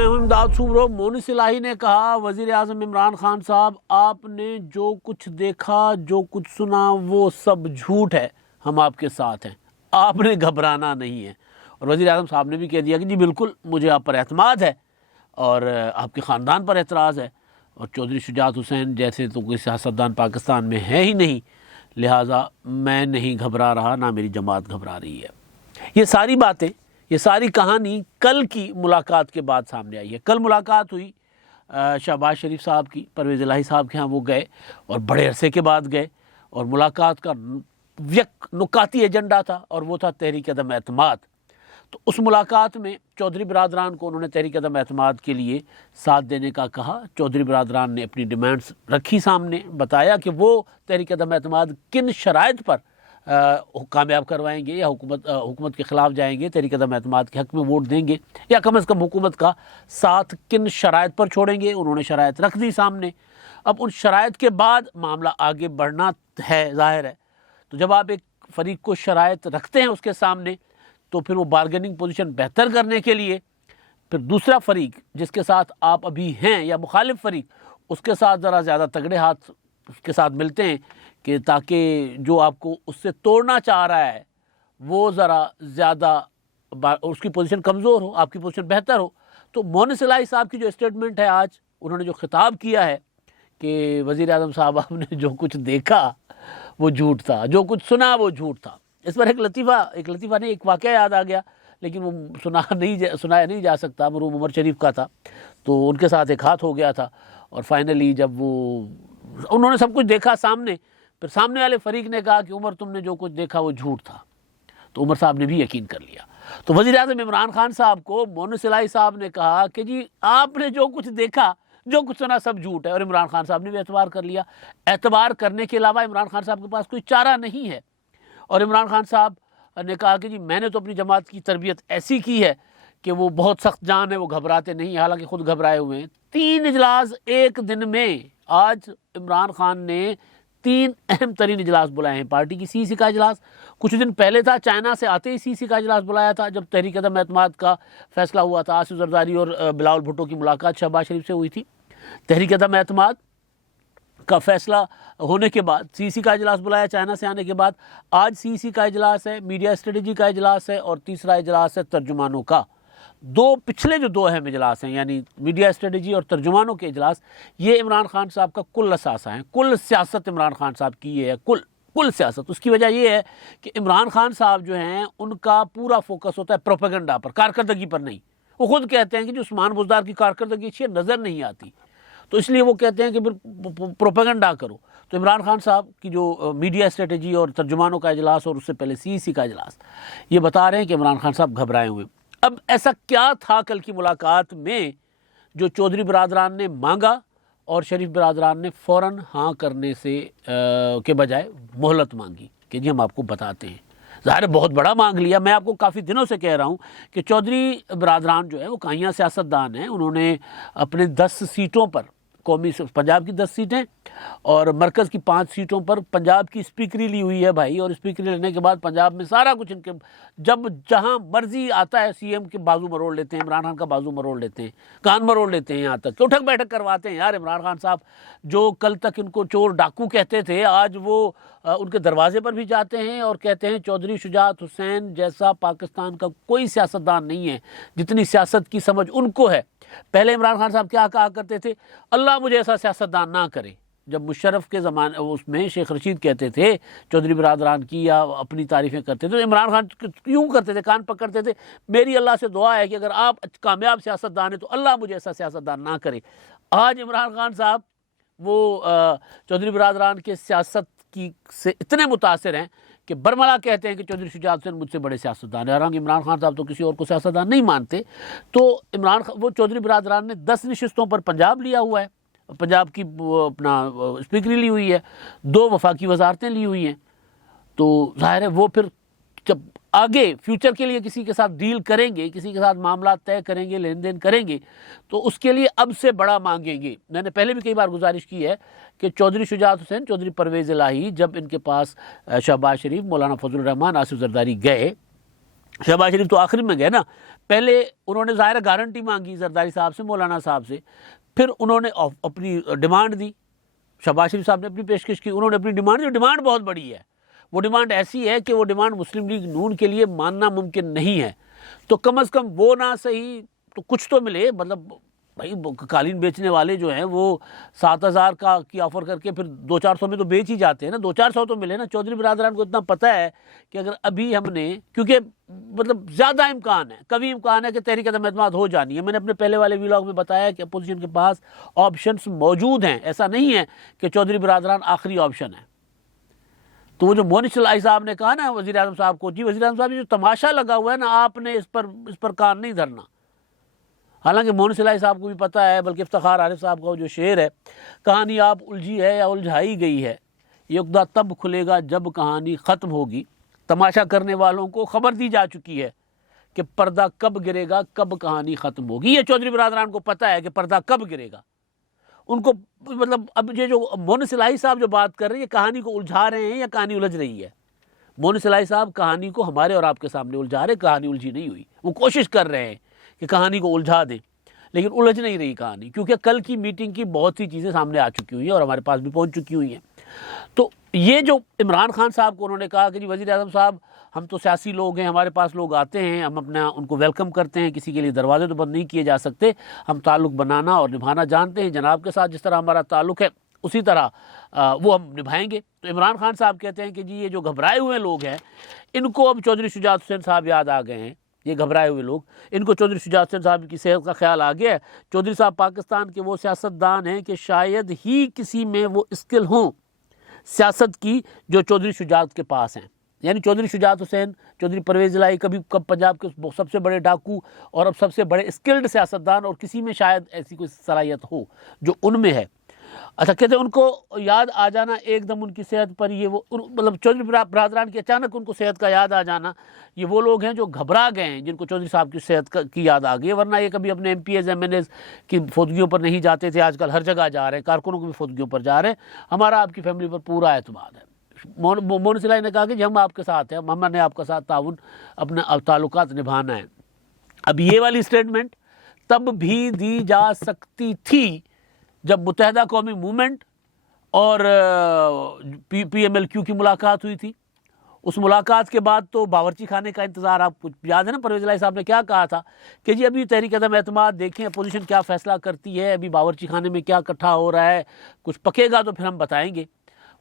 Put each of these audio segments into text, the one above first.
मैं हूं इमदाद सुमरो। मोनिस इलाही ने कहा, वज़ीर आज़म इमरान खान साहब, आपने जो कुछ देखा, जो कुछ सुना, वो सब झूठ है। हम आपके साथ हैं, आपने घबराना नहीं है। और वज़ीर आज़म साहब ने भी कह दिया कि जी बिल्कुल, मुझे आप पर एतमाद है और आपके ख़ानदान पर एतराज़ है, और चौधरी शुजात हुसैन जैसे तो कोई सियासतदान पाकिस्तान में है ही नहीं, लिहाजा मैं नहीं घबरा रहा, ना मेरी जमात घबरा रही है। ये सारी बातें, ये सारी कहानी कल की मुलाकात के बाद सामने आई है। कल मुलाकात हुई शहबाज शरीफ साहब की, परवेज़ इलाही साहब के यहाँ वो गए और बड़े अरसे के बाद गए, और मुलाकात का नुकाती एजेंडा था और वो था तहरीक अदम एतमाद। तो उस मुलाकात में चौधरी बरादरान को उन्होंने तहरीक अदम एतमाद के लिए साथ देने का कहा। चौधरी बरादरान ने अपनी डिमांड्स रखी सामने, बताया कि वो तहरीक अदम एतमाद किन शराइत पर कामयाब करवाएंगे, या हुकूमत के ख़िलाफ़ जाएंगे, तहरीक अदम एतमाद के हक़ में वोट देंगे, या कम अज़ कम हुकूमत का साथ किन शराइत पर छोड़ेंगे। उन्होंने शराइत रख दी सामने। अब उन शराइत के बाद मामला आगे बढ़ना है, ज़ाहिर है। तो जब आप एक फ़रीक को शराइत रखते हैं उसके सामने, तो फिर वो बारगेनिंग पोजीशन बेहतर करने के लिए फिर दूसरा फ़रीक जिसके साथ आप अभी हैं, या मुखालिफ फ़रीक, उसके साथ ज़रा ज़्यादा तगड़े हाथ उसके साथ मिलते हैं, कि ताकि जो आपको उससे तोड़ना चाह रहा है वो ज़रा ज़्यादा उसकी पोजीशन कमज़ोर हो, आपकी पोजीशन बेहतर हो। तो मोनिस इलाही साहब की जो स्टेटमेंट है आज, उन्होंने जो खिताब किया है कि वज़ीर आज़म साहब, आपने जो कुछ देखा वो झूठ था, जो कुछ सुना वो झूठ था। इस पर एक लतीफ़ा नहीं, एक वाक़या याद आ गया, लेकिन वो सुनाया नहीं जा सकता। मरहूम उमर शरीफ का था, तो उनके साथ एक हाथ हो गया था, और फाइनली जब उन्होंने सब कुछ देखा सामने, फिर सामने वाले फरीक ने कहा कि उमर, तुमने जो कुछ देखा वो झूठ था। तो उमर साहब ने भी यकीन कर लिया। तो वज़ीर आज़म इमरान खान साहब को मोनिस इलाही साहब ने कहा कि जी आपने जो कुछ देखा, जो कुछ सुना, सब झूठ है, और इमरान खान साहब ने भी एतबार कर लिया। एतबार करने के अलावा इमरान खान साहब के पास कोई चारा नहीं है। और इमरान खान साहब ने कहा कि जी मैंने तो अपनी जमात की तरबियत ऐसी की है कि वो बहुत सख्त जान है, वो घबराते नहीं, हालांकि खुद घबराए हुए हैं। 3 इजलास एक दिन में। आज इमरान खान ने 3 अहम तरीन इजलास बुलाए हैं। पार्टी की सीसी का इजलास कुछ दिन पहले था, चाइना से आते ही सीसी का इजलास बुलाया था, जब तहरीक अदम एतमाद का फैसला हुआ था। आसिफ जरदारी और बिलावल भुट्टो की मुलाकात शहबाज शरीफ से हुई थी। तहरीक अदम एतमाद का फैसला होने के बाद सीसी का इजलास बुलाया, चाइना से आने के बाद। आज सीसी का इजलास है, मीडिया स्ट्रेटजी का इजलास है, और तीसरा इजलास है तर्जुमानों का। पिछले जो 2 अहम इजलास हैं, यानी मीडिया स्ट्रेटजी और तर्जुमानों के इजलास, ये इमरान खान साहब का कुल असासा है। कुल सियासत इमरान खान साहब की ये है, कुल सियासत। उसकी वजह ये है कि इमरान खान साहब जो हैं, उनका पूरा फोकस होता है प्रोपेगेंडा पर, कारकर्दगी पर नहीं। वो खुद कहते हैं कि जो उस्मान बुज़दार की कारकर्दगी अच्छी नज़र नहीं आती, तो इसलिए वो कहते हैं कि फिर प्रोपेगेंडा करो। तो इमरान खान साहब की जो मीडिया स्ट्रेटजी और तर्जुमानों का इजलास, और उससे पहले सीसी का इजलास, ये बता रहे हैं कि इमरान खान साहब घबराए हुए। अब ऐसा क्या था कल की मुलाकात में जो चौधरी बरादरान ने मांगा और शरीफ बरादरान ने फ़ौरन हाँ करने से के बजाय मोहलत मांगी कि जी हम आपको बताते हैं। ज़ाहिर बहुत बड़ा मांग लिया। मैं आपको काफ़ी दिनों से कह रहा हूँ कि चौधरी बरादरान जो है वो काहियाँ सियासतदान हैं। उन्होंने अपने 10 सीटों पर, कौमी पंजाब की 10 सीटें और मरकज़ की 5 सीटों पर पंजाब की स्पीकरी ली हुई है भाई। और स्पीकरी लेने के बाद पंजाब में सारा कुछ इनके, जब जहां मर्जी आता है सीएम के बाजू मरोड़ लेते हैं, इमरान खान का बाजू मरोड़ लेते हैं, कान मरोड़ लेते हैं, यहाँ तक कि उठक बैठक करवाते हैं। यार इमरान खान साहब जो कल तक इनको चोर डाकू कहते थे, आज वो उनके दरवाजे पर भी जाते हैं और कहते हैं चौधरी शुजात हुसैन जैसा पाकिस्तान का कोई सियासतदान नहीं है जितनी सियासत की समझ उनको है। पहले इमरान खान साहब क्या कहा करते थे, अल्लाह मुझे ऐसा सियासतदान ना करे। जब मुशर्रफ के ज़माने उसमें शेख रशीद कहते थे चौधरी बरादरान की, या अपनी तारीफ़ें करते थे, तो इमरान खान यूँ करते थे, कान पकड़ते थे, मेरी अल्लाह से दुआ है कि अगर आप कामयाब सियासतदान है तो अल्लाह मुझे ऐसा सियासतदान ना करे। आज इमरान खान साहब वो चौधरी बरादरान के सियासत की से इतने मुतासिर हैं कि बरमला कहते हैं कि चौधरी शुजात हुसैन मुझसे बड़े सियासतदान है। हालांकि इमरान खान साहब तो किसी और को सियासतदान नहीं मानते। तो वो चौधरी बरादरान ने 10 नशिस्तों पर पंजाब लिया हुआ है, पंजाब की अपना स्पीकरी ली हुई है, 2 वफाकी वजारतें ली हुई हैं। तो जाहिर है वो फिर जब आगे फ्यूचर के लिए किसी के साथ डील करेंगे, किसी के साथ मामला तय करेंगे, लेन देन करेंगे, तो उसके लिए अब से बड़ा मांगेंगे। मैंने पहले भी कई बार गुजारिश की है कि चौधरी शुजात हुसैन, चौधरी परवेज़ इलाही, जब इनके पास शहबाज शरीफ, मौलाना फजल रहमान, आसिफ जरदारी गए शहबाज शरीफ तो आखिरी में गए ना, पहले उन्होंने ज़ाहिर गारंटी मांगी जरदारी साहब से, मौलाना साहब से, फिर उन्होंने अपनी डिमांड दी। शहबाज शरीफ साहब ने अपनी पेशकश की, उन्होंने अपनी डिमांड दी। डिमांड बहुत बड़ी है, वो डिमांड ऐसी है कि वो डिमांड मुस्लिम लीग नून के लिए मानना मुमकिन नहीं है। तो कम अज़ कम वो ना सही तो कुछ तो मिले। मतलब भाई कालीन बेचने वाले जो हैं वो 7,000 का की ऑफ़र करके फिर 200-400 में तो बेच ही जाते हैं ना, 200-400 तो मिले ना। चौधरी बिरादरान को इतना पता है कि अगर अभी हमने, क्योंकि मतलब ज़्यादा इम्कान है, कभी इम्कान है कि तहरीक अदम एतमाद हो जानी है। मैंने अपने पहले वाले व्लॉग में बताया कि अपोजिशन के पास ऑप्शंस मौजूद हैं, ऐसा नहीं है कि चौधरी बिरादरान आखिरी ऑप्शन है। तो वो जो मोनिस इलाही साहब ने कहा ना वज़ीर आज़म साहब को, जी वज़ीर आज़म साहब ये जो तमाशा लगा हुआ है ना, आपने इस पर कान नहीं धरना। हालांकि मोनिस इलाही साहब को भी पता है, बल्कि इफ्तिखार आरिफ साहब का जो शेर है, कहानी आप उलझी है या उलझाई गई है, युक्ता तब खुलेगा जब कहानी ख़त्म होगी। तमाशा करने वालों को खबर दी जा चुकी है कि पर्दा कब गिरेगा, कब कहानी ख़त्म होगी। ये चौधरी बिरादरान को पता है कि पर्दा कब गिरेगा। उनको मतलब अब ये जो मोनिस इलाही साहब जो बात कर रहे हैं, कहानी को उलझा रहे हैं या कहानी उलझ रही है। मोनिस इलाही साहब कहानी को हमारे और आपके सामने उलझा रहे, कहानी उलझी नहीं हुई। वो कोशिश कर रहे हैं कि कहानी को उलझा दें, लेकिन उलझ नहीं रही कहानी, क्योंकि कल की मीटिंग की बहुत सी चीज़ें सामने आ चुकी हुई हैं और हमारे पास भी पहुंच चुकी हुई हैं। तो ये जो इमरान खान साहब को उन्होंने कहा कि जी वज़ीर आज़म साहब, हम तो सियासी लोग हैं, हमारे पास लोग आते हैं, हम अपना उनको वेलकम करते हैं, किसी के लिए दरवाजे तो बंद नहीं किए जा सकते, हम ताल्लुक़ बनाना और निभाना जानते हैं, जनाब के साथ जिस तरह हमारा ताल्लुक़ है उसी तरह वो हम निभाएंगे। तो इमरान खान साहब कहते हैं कि जी ये जो घबराए हुए लोग हैं, इनको अब चौधरी शुजात हुसैन साहब याद आ गए हैं। ये घबराए हुए लोग, इनको चौधरी शुजात हुसैन साहब की सेहत का ख्याल आ गया है। चौधरी साहब पाकिस्तान के वो सियासतदान हैं कि शायद ही किसी में वो स्किल हों सियासत की जो चौधरी शुजात के पास हैं। यानी चौधरी शुजात हुसैन, चौधरी परवेज़ इलाही, कब पंजाब के सबसे बड़े डाकू और अब सबसे बड़े स्किल्ड सियासतदान, और किसी में शायद ऐसी कोई सलाहियत हो जो उनमें है। अच्छा, कहते हैं उनको याद आ जाना एकदम उनकी सेहत पर, ये वो मतलब चौधरी बिरादरान की अचानक उनको सेहत का याद आ जाना, ये वो लोग हैं जो घबरा गए हैं, जिनको चौधरी साहब की सेहत की याद आ गई। वरना ये कभी अपने MPs MNAs की फौतगियों पर नहीं जाते थे, आजकल हर जगह जा रहे हैं, कारकुनों की भी फौतगियों पर जा रहे हैं। हमारा आपकी फैमिली पर पूरा एतमाद है। मोनिस इलाही ने कहा कि हम आपके साथ हैं, हमने आपका साथ ताउन, अपना ताल्लुकात निभाना है। अब ये वाली स्टेटमेंट तब भी दी जा सकती थी जब मुत्तहदा कौमी मूवमेंट और PMLQ की मुलाकात हुई थी। उस मुलाकात के बाद तो बावर्ची खाने का इंतज़ार, आपको याद है ना परवेज़ इलाही साहब ने क्या कहा था कि जी अभी तहरीक अदम एतमाद देखें अपोजिशन क्या फ़ैसला करती है, अभी बावर्ची खाने में क्या इकट्ठा हो रहा है, कुछ पकेगा तो फिर हम बताएंगे।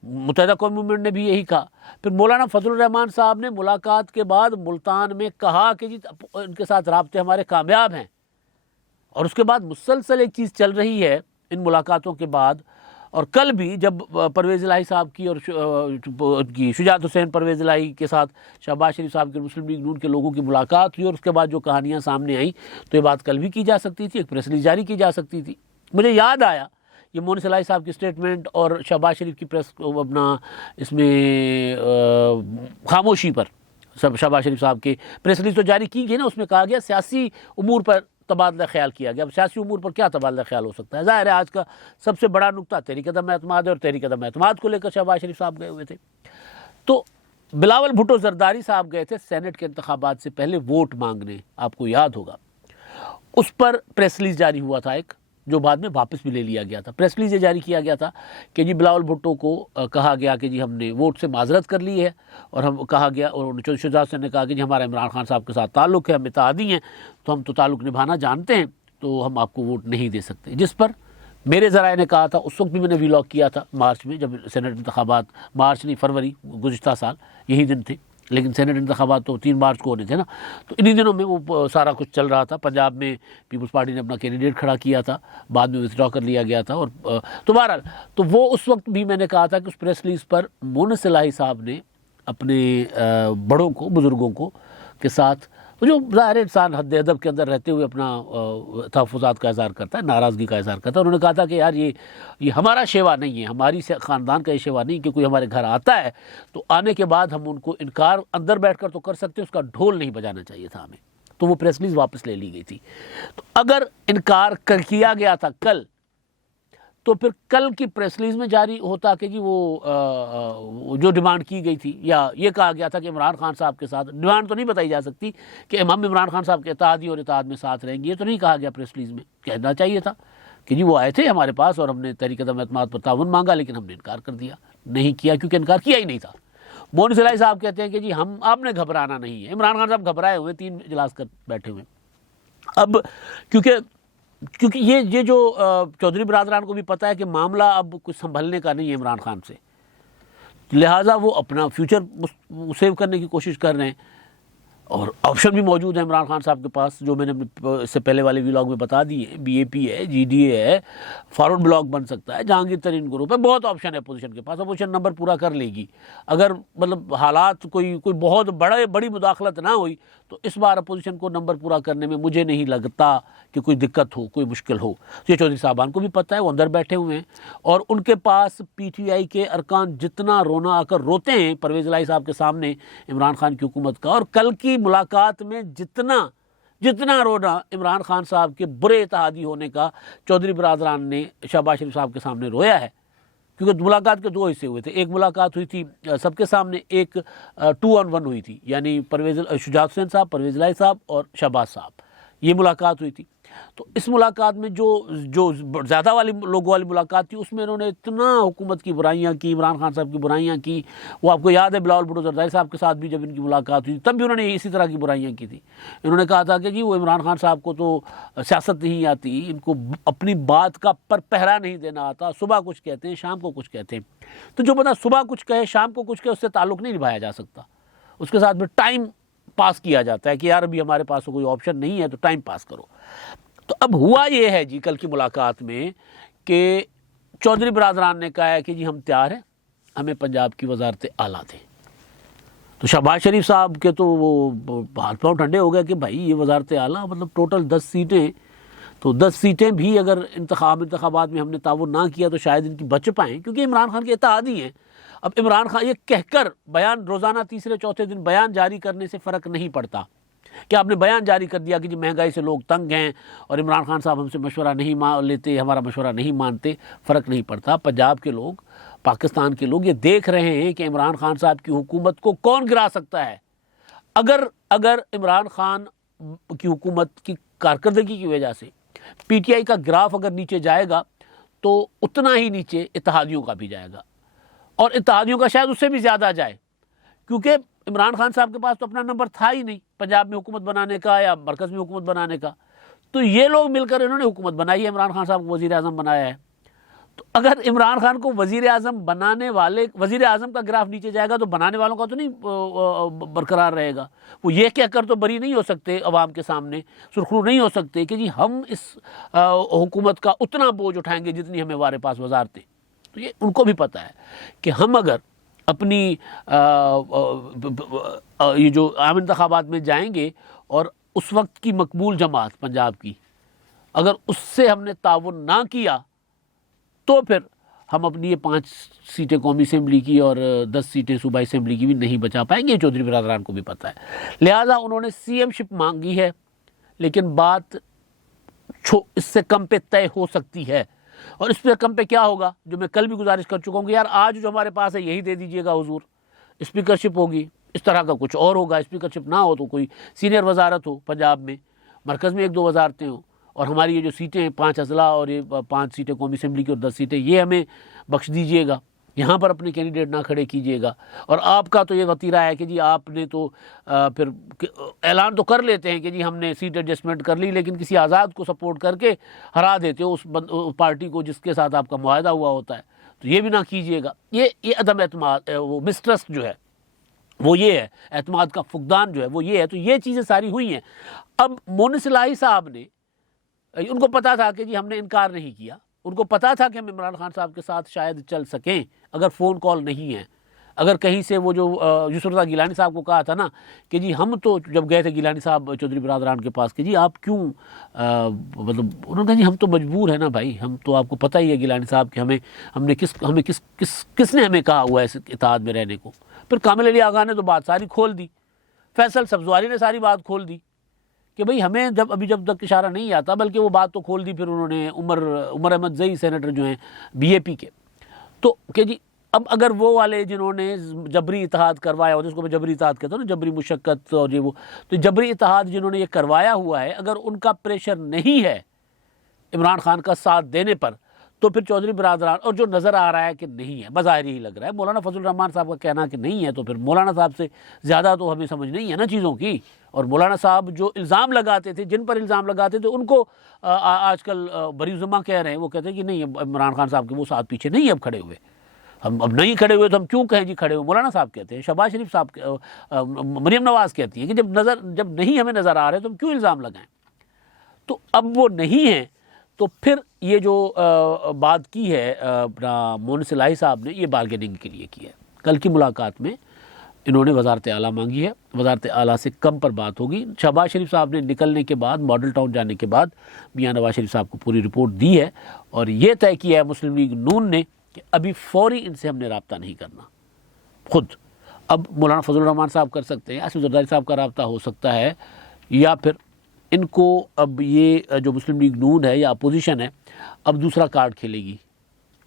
मुत्तहदा कौमी मूवमेंट ने भी यही कहा। फिर मौलाना फजलुर रहमान साहब ने मुलाकात के बाद मुल्तान में कहा कि जी इनके साथ राब्ते हमारे कामयाब हैं। और उसके बाद मुसलसल एक चीज़ चल रही है इन मुलाकातों के बाद, और कल भी जब परवेज़ इलाही साहब की और शुजात हुसैन परवेज़ इलाही के साथ शहबाज शरीफ साहब के मुस्लिम लीग नून के लोगों की मुलाकात हुई और उसके बाद जो कहानियाँ सामने आई, तो ये बात कल भी की जा सकती थी, एक प्रेस रिलीज जारी की जा सकती थी। मुझे याद आया ये मोनिस इलाही साहब की स्टेटमेंट और शहबाज शरीफ की प्रेस अपना इसमें खामोशी पर, शहबाज शरीफ साहब की प्रेस रिलीज तो जारी की गई ना, उसमें कहा गया सियासी उमूर पर तबादला ख्याल किया गया। अब सियासी उमूर पर क्या तबादला ख्याल हो सकता है? ज़ाहिर है आज का सबसे बड़ा नुकता तहरीक अदम एतमाद है और तहरीक अदम एतमाद को लेकर शहबाज शरीफ साहब गए हुए थे। तो बिलावल भुट्टो जरदारी साहब गए थे सेनेट के इंतखाबात से पहले वोट मांगने, आपको याद होगा। उस पर प्रेस रिलीज जारी हुआ था एक, जो बाद में वापस भी ले लिया गया था। प्रेस रिलीज जारी किया गया था कि जी बिलावल भुट्टो को कहा गया कि जी हमने वोट से माजरत कर ली है, और हम कहा गया, और चौधरी शुजात हुसैन ने कहा कि जी हमारा इमरान खान साहब के साथ ताल्लुक़ है, हम इत्तेहादी हैं, तो हम तो ताल्लुक़ निभाना जानते हैं, तो हम आपको वोट नहीं दे सकते। जिस पर मेरे ज़राए ने कहा था, उस वक्त भी मैंने व्लॉग किया था मार्च में, जब सेनेट इंतखाबात, मार्च नहीं फरवरी गुज़िश्ता साल यही दिन थे, लेकिन सेनेट इंतखाबात तो 3 मार्च को होने थे ना, तो इन्हीं दिनों में वो सारा कुछ चल रहा था। पंजाब में पीपल्स पार्टी ने अपना कैंडिडेट खड़ा किया था, बाद में विथड्रॉ कर लिया गया था। और तो बहरहाल तो वो उस वक्त भी मैंने कहा था कि उस प्रेस रिलीज पर मोनिस इलाही साहब ने अपने बड़ों को, बुज़ुर्गों को के साथ, जो ज़ाहिर इंसान हद अदब के अंदर रहते हुए अपना तहफ़्फ़ुज़ात का इज़हार करता है, नाराज़गी का इज़हार करता है, उन्होंने कहा था कि यार ये हमारा शेवा नहीं है, हमारी ख़ानदान का ये शेवा नहीं कि कोई हमारे घर आता है तो आने के बाद हम उनको इनकार अंदर बैठ कर तो कर सकते हैं, उसका ढोल नहीं बजाना चाहिए था हमें। तो वो प्रेस रिलीज़ वापस ले ली गई थी। तो अगर इनकार किया गया था कल, तो फिर कल की प्रेस रिलीज में जारी होता कि जी वो जो डिमांड की गई थी, या ये कहा गया था कि इमरान खान साहब के साथ, डिमांड तो नहीं बताई जा सकती कि हम इमरान खान साहब के इत्तेहादी और इत्तेहाद में साथ रहेंगे, ये तो नहीं कहा गया प्रेस रिलीज में। कहना चाहिए था कि जी वो आए थे हमारे पास और हमने तहरीक अदम-ए-एतमाद पर ताउन मांगा, लेकिन हमने इनकार कर दिया, नहीं किया, क्योंकि इनकार किया ही नहीं था। मोहन इलाही साहब कहते हैं कि जी हम, आपने घबराना नहीं है। इमरान खान साहब घबराए हुए, 3 इजलास कर बैठे हुए। अब क्योंकि ये जो चौधरी बिरादरान को भी पता है कि मामला अब कुछ संभलने का नहीं है इमरान खान से, लिहाजा वो अपना फ्यूचर सेव करने की कोशिश कर रहे हैं। और ऑप्शन भी मौजूद है इमरान खान साहब के पास, जो मैंने इससे पहले वाले व्लॉग में बता दी है। BAP है, GDA है, फॉरवर्ड ब्लॉक बन सकता है, जहांगीर तरीन ग्रुप है, बहुत ऑप्शन है अपोजिशन के पास। अपोजिशन नंबर पूरा कर लेगी अगर मतलब हालात कोई बहुत बड़ी मुदाखलत ना हुई, तो इस बार अपोजिशन को नंबर पूरा करने में मुझे नहीं लगता कि कोई दिक्कत हो, कोई मुश्किल हो। ये चौधरी साहबान को भी पता है, वो अंदर बैठे हुए हैं और उनके पास PTI के अरकान जितना रोना आकर रोते हैं परवेज़ इलाही साहब के सामने इमरान खान की हुकूमत का, और कल की मुलाकात में जितना रोना इमरान खान साहब के बुरे इत्तेहादी होने का चौधरी बिरादरान ने शहबाज शरीफ साहब के सामने रोया है। क्योंकि मुलाकात के 2 हिस्से हुए थे। एक मुलाकात हुई थी सबके सामने, एक 2 on 1 हुई थी, यानी शुजात हुसैन साहब, परवेज़ इलाही साहब और शहबाज साहब, ये मुलाकात हुई थी। तो इस मुलाकात में जो ज़्यादा वाली लोगों वाली मुलाकात थी, उसमें इन्होंने इतना हुकूमत की बुराइयां की, इमरान खान साहब की बुराइयां की। वो आपको याद है बिलावल भुट्टो ज़रदारी साहब के साथ भी जब इनकी मुलाकात हुई तब भी उन्होंने इसी तरह की बुराइयां की थी। इन्होंने कहा था कि जी वो इमरान खान साहब को तो सियासत नहीं आती, इनको अपनी बात का पर पहरा नहीं देना आता, सुबह कुछ कहते हैं शाम को कुछ कहते हैं। तो जो बंदा सुबह कुछ कहे शाम को कुछ कहे, उससे ताल्लुक़ नहीं निभाया जा सकता, उसके साथ में टाइम पास किया जाता है कि यार अभी हमारे पास कोई ऑप्शन नहीं है तो टाइम पास करो। तो अब हुआ ये है जी कल की मुलाकात में कि चौधरी बिरादरान ने कहा है कि जी हम तैयार हैं, हमें पंजाब की वजारत आला दें। तो शहबाज शरीफ साहब के तो वो हाथ पांव ठंडे हो गए कि भाई ये वजारत आला मतलब टोटल 10 सीटें, तो 10 सीटें भी अगर इंतखाबात में हमने ताउन ना किया तो शायद इनकी बच पाएँ, क्योंकि इमरान खान के इत्तेहादी हैं। अब इमरान खान ये कहकर बयान रोज़ाना तीसरे चौथे दिन बयान जारी करने से फ़र्क नहीं पड़ता कि आपने बयान जारी कर दिया कि जी महंगाई से लोग तंग हैं और इमरान खान साहब हमसे मशवरा नहीं लेते, हमारा मशवरा नहीं मानते, फ़र्क नहीं पड़ता। पंजाब के लोग, पाकिस्तान के लोग ये देख रहे हैं कि इमरान खान साहब की हुकूमत को कौन गिरा सकता है। अगर इमरान खान की हुकूमत की कारकर्दगी की वजह से PTI का ग्राफ अगर नीचे जाएगा तो उतना ही नीचे इत्तेहादियों का भी जाएगा, और इत्तेहादियों का शायद उससे भी ज़्यादा जाए, क्योंकि इमरान खान साहब के पास तो अपना नंबर था ही नहीं पंजाब में हुकूमत बनाने का या मरकज़ में हुकूमत बनाने का। तो ये लोग मिलकर इन्होंने हुकूमत बनाई है, इमरान खान साहब को वज़ीर आज़म बनाया है। तो अगर इमरान खान को वज़ीर आज़म बनाने वाले, वज़ीर आज़म का ग्राफ नीचे जाएगा तो बनाने वालों का तो नहीं बरकरार रहेगा। वो ये कहकर तो बरी नहीं हो सकते, अवाम के सामने सुरखरू नहीं हो सकते कि जी हम इस हुकूमत का उतना बोझ उठाएंगे जितनी हमें हमारे पास वजारतें। तो ये उनको भी पता है कि हम अगर अपनी ये जो आम इंतखाबात में जाएंगे और उस वक्त की मकबूल जमात पंजाब की, अगर उससे हमने ताउन ना किया तो फिर हम अपनी ये 5 सीटें कौमी असम्बली की और 10 सीटें सूबाई असम्बली की भी नहीं बचा पाएंगे। चौधरी बिरादरान को भी पता है, लिहाजा उन्होंने CM-शिप मांगी है, लेकिन बात इससे कम पे तय हो सकती है। और इससे कम पे क्या होगा, जो मैं कल भी गुजारिश कर चुका हूँ कि यार आज जो हमारे पास है यही दे दीजिएगा हुजूर। स्पीकरशिप होगी, इस तरह का कुछ और होगा। स्पीकरशिप ना हो तो कोई सीनियर वजारत हो पंजाब में, मरकज़ में 1-2 वजारतें हो, और हमारी ये जो सीटें हैं 5 अजला और ये 5 सीटें कौमी असम्बली की और 10 सीटें ये हमें बख्श दीजिएगा, यहाँ पर अपने कैंडिडेट ना खड़े कीजिएगा। और आपका तो ये वतीरा है कि जी आपने तो फिर ऐलान तो कर लेते हैं कि जी हमने सीट एडजस्टमेंट कर ली, लेकिन किसी आज़ाद को सपोर्ट करके हरा देते हो उस पार्टी को जिसके साथ आपका मुआहदा हुआ होता है। तो ये भी ना कीजिएगा। ये अदम एतमाद, वो मिसट्रस्ट जो है वो ये है, एतमाद का फुकदान जो है वो ये है। तो ये चीज़ें सारी हुई हैं। अब मोहन इलाही साहब ने, उनको पता था कि जी हमने इनकार नहीं किया, उनको पता था कि हम इमरान खान साहब के साथ शायद चल सकें अगर फ़ोन कॉल नहीं है, अगर कहीं से वो जो यूसुफ रज़ा गिलानी साहब को कहा था ना कि जी हम तो जब गए थे गिलानी साहब चौधरी बिरादरान के पास कि जी आप क्यों मतलब उन्होंने कहा जी हम तो मजबूर है ना भाई, हम तो आपको पता ही है गिलानी साहब कि किसने हमें कहा हुआ है इस इत्तेहाद में रहने को। फिर कामिल अली आगा ने तो बात सारी खोल दी, फैसल सब्ज़वारी ने सारी बात खोल दी कि भाई हमें जब तक इशारा नहीं आता, बल्कि वो बात तो खोल दी फिर उन्होंने उमर अहमद जई सेनेटर जो हैं बीएपी के, तो कि जी अब अगर वो वाले जिन्होंने जबरी इत्तेहाद करवाया हो, जिसको मैं जबरी इत्तेहाद कहता हूँ ना, जबरी मुशक्कत और ये वो, तो जबरी इत्तेहाद जिन्होंने ये करवाया हुआ है, अगर उनका प्रेशर नहीं है इमरान खान का साथ देने पर, तो फिर चौधरी बिरादरान, और जो नज़र आ रहा है कि नहीं है, बज़ाहिर ही लग रहा है, मौलाना फजल रहमान साहब का कहना कि नहीं है, तो फिर मौलाना साहब से ज़्यादा तो हमें समझ नहीं है ना चीज़ों की। और मौलाना साहब जो इल्ज़ाम लगाते थे, जिन पर इल्ज़ाम लगाते थे, उनको आजकल बरीजुमा कह रहे हैं, वो कहते हैं कि नहीं, इमरान खान साहब के वो साथ पीछे नहीं अब खड़े हुए, हम अब नहीं खड़े हुए तो हम क्यों कहें जी खड़े हुए। मौलाना साहब कहते हैं, शहबाज शरीफ साहब, मरीम नवाज़ कहती है कि जब नहीं हमें नज़र आ रहे तो हम क्यों इल्ज़ाम लगाएं। तो अब वो नहीं है, तो फिर ये जो बात की है अपना मोहसिन इलाही साहब ने, ये बार्गेनिंग के लिए की है। कल की मुलाकात में इन्होंने वजारत आला मांगी है, वजारत आला से कम पर बात होगी। शहबाज शरीफ साहब ने निकलने के बाद, मॉडल टाउन जाने के बाद मियां नवाज शरीफ साहब को पूरी रिपोर्ट दी है और ये तय किया है मुस्लिम लीग नून ने कि अभी फौरी इनसे हमने रब्ता नहीं करना खुद। अब मौलाना फजल रहमान साहब कर सकते हैं, आसिफ जरदारी साहब का रब्ता हो सकता है, या फिर इनको अब ये जो मुस्लिम लीग नून है या अपोजिशन है, अब दूसरा कार्ड खेलेगी।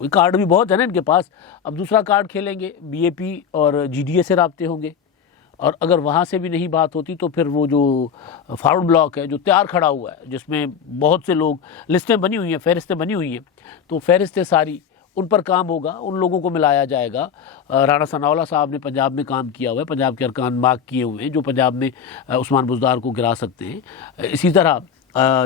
वही कार्ड भी बहुत है ना इनके पास, अब दूसरा कार्ड खेलेंगे, बीएपी और जीडीए से रब्ते होंगे, और अगर वहाँ से भी नहीं बात होती तो फिर वो जो फॉरवर्ड ब्लॉक है जो तैयार खड़ा हुआ है, जिसमें बहुत से लोग, लिस्टें बनी हुई हैं, फहरिस्तें बनी हुई हैं, तो फहरिस्तें सारी उन पर काम होगा, उन लोगों को मिलाया जाएगा। राणा सनाउल्लाह साहब ने पंजाब में काम किया हुआ है, पंजाब के अरकान मार्क किए हुए हैं जो पंजाब में उस्मान बुज़दार को गिरा सकते हैं। इसी तरह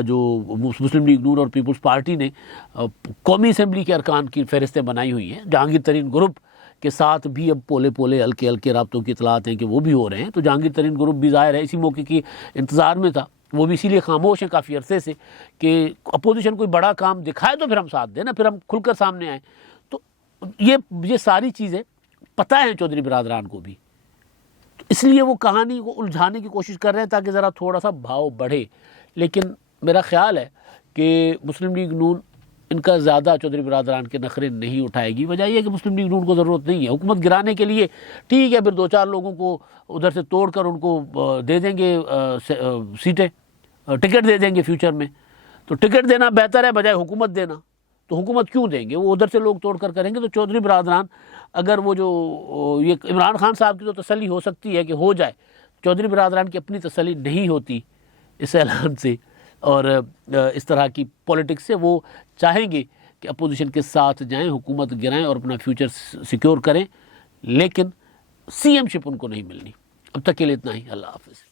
जो मुस्लिम लीग नून और पीपल्स पार्टी ने कौमी असम्बली के अरकान की फहरिस्तें बनाई हुई हैं। जहांगीर तरीन ग्रुप के साथ भी अब पोले पोले हल्के हल्के राब्तों की इतलात हैं कि वो भी हो रहे हैं, तो जहांगीर तरीन ग्रुप भी ज़ाहिर है इसी मौके की इंतज़ार में था, वो भी इसीलिए खामोश हैं काफ़ी अरसे से कि अपोजिशन कोई बड़ा काम दिखाए तो फिर हम साथ दें ना, फिर हम खुलकर सामने आएँ। तो ये सारी चीज़ें पता है चौधरी बिरादरान को भी, तो इसलिए वो कहानी को उलझाने की कोशिश कर रहे हैं ताकि ज़रा थोड़ा सा भाव बढ़े। लेकिन मेरा ख्याल है कि मुस्लिम लीग नून इनका ज़्यादा चौधरी बिरादरान के नखरे नहीं उठाएगी। वजह यह है कि मुस्लिम लीग नून को ज़रूरत नहीं है हुकूमत गिराने के लिए, ठीक है, फिर 2-4 लोगों को उधर से तोड़कर उनको दे देंगे सीटें, टिकट दे देंगे फ्यूचर में, तो टिकट देना बेहतर है बजाय हुकूमत देना। तो हुकूमत क्यों देंगे, वो उधर से लोग तोड़ कर करेंगे। तो चौधरी बिरादरान, अगर वो जो ये इमरान खान साहब की तो तसल्ली हो सकती है कि हो जाए, चौधरी बिरादरान की अपनी तसल्ली नहीं होती इस ऐलान से और इस तरह की पॉलिटिक्स से। वो चाहेंगे कि अपोजिशन के साथ जाएं, हुकूमत गिराएं और अपना फ्यूचर सिक्योर करें, लेकिन सीएमशिप उनको नहीं मिलनी। अब तक के लिए इतना ही। अल्लाह हाफ़िज़।